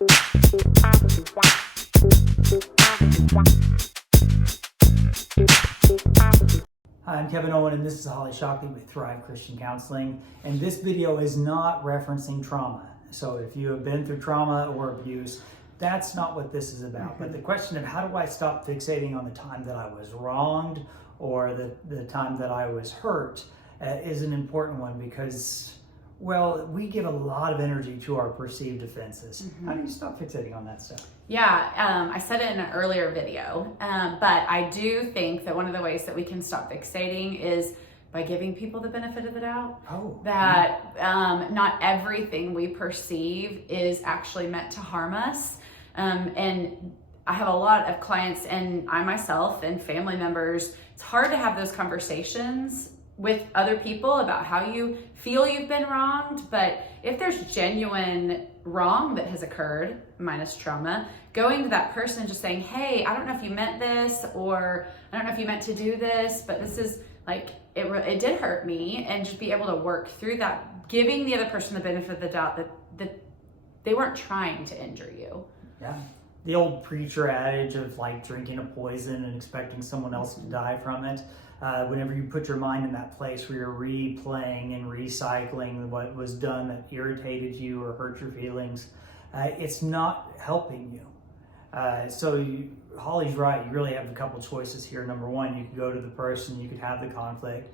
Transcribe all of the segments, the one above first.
Hi, I'm Kevon Owen, and this is Holly Shockley with Thrive Christian Counseling. And this video is not referencing trauma. So if you have been through trauma or abuse, that's not what this is about. But the question of how do I stop fixating on the time that I was wronged or the time that I was hurt is an important one because, well, we give a lot of energy to our perceived offenses. How do you stop fixating on that stuff? Yeah, I said it in an earlier video, but I do think that one of the ways that we can stop fixating is by giving people the benefit of the doubt. That not everything we perceive is actually meant to harm us. And I have a lot of clients, and I myself and family members, it's hard to have those conversations with other people about how you feel you've been wronged. But if there's genuine wrong that has occurred, minus trauma, going to that person just saying, hey, I don't know if you meant this, or I don't know if you meant to do this, but this is like, it did hurt me, and just be able to work through that, giving the other person the benefit of the doubt that they weren't trying to injure you. Yeah. The old preacher adage of like drinking a poison and expecting someone else to die from it. Whenever you put your mind in that place where you're replaying and recycling what was done that irritated you or hurt your feelings, it's not helping you. Holly's right. You really have a couple choices here. Number one, you could go to the person, you could have the conflict.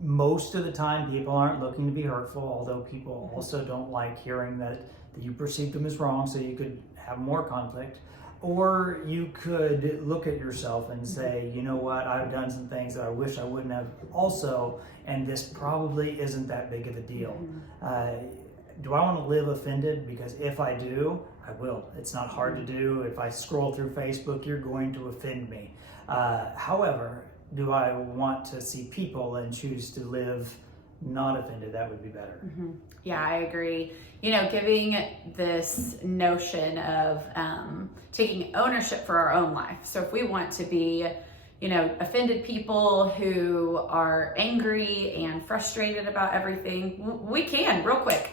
Most of the time, people aren't looking to be hurtful, although people also don't like hearing that you perceived them as wrong, so you could have more conflict. Or you could look at yourself and say, you know what, I've done some things that I wish I wouldn't have also, and this probably isn't that big of a deal. Do I want to live offended? Because if I do, I will. It's not hard to do. If I scroll through Facebook, you're going to offend me. However, do I want to see people and choose to live not offended? That would be better. Yeah, I agree. You know, giving this notion of taking ownership for our own life. So if we want to be, you know, offended people who are angry and frustrated about everything, we can real quick.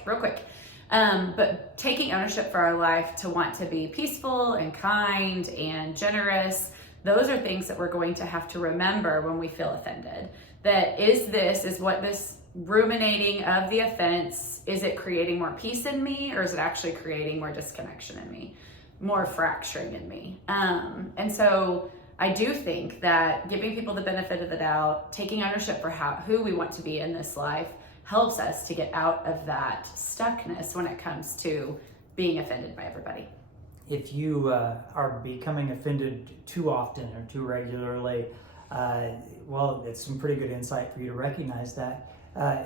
But taking ownership for our life to want to be peaceful and kind and generous, those are things that we're going to have to remember when we feel offended. That is what this ruminating of the offense, is it creating more peace in me, or is it actually creating more disconnection in me, more fracturing in me? And so I do think that giving people the benefit of the doubt, taking ownership for who we want to be in this life, helps us to get out of that stuckness when it comes to being offended by everybody. If you are becoming offended too often or too regularly, well, it's some pretty good insight for you to recognize that.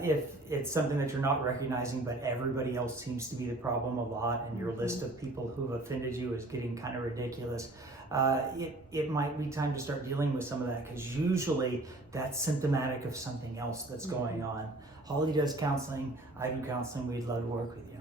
If it's something that you're not recognizing, but everybody else seems to be the problem a lot, and your list of people who've offended you is getting kind of ridiculous, it might be time to start dealing with some of that, because usually that's symptomatic of something else that's going on. Holly does counseling, I do counseling. We'd love to work with you.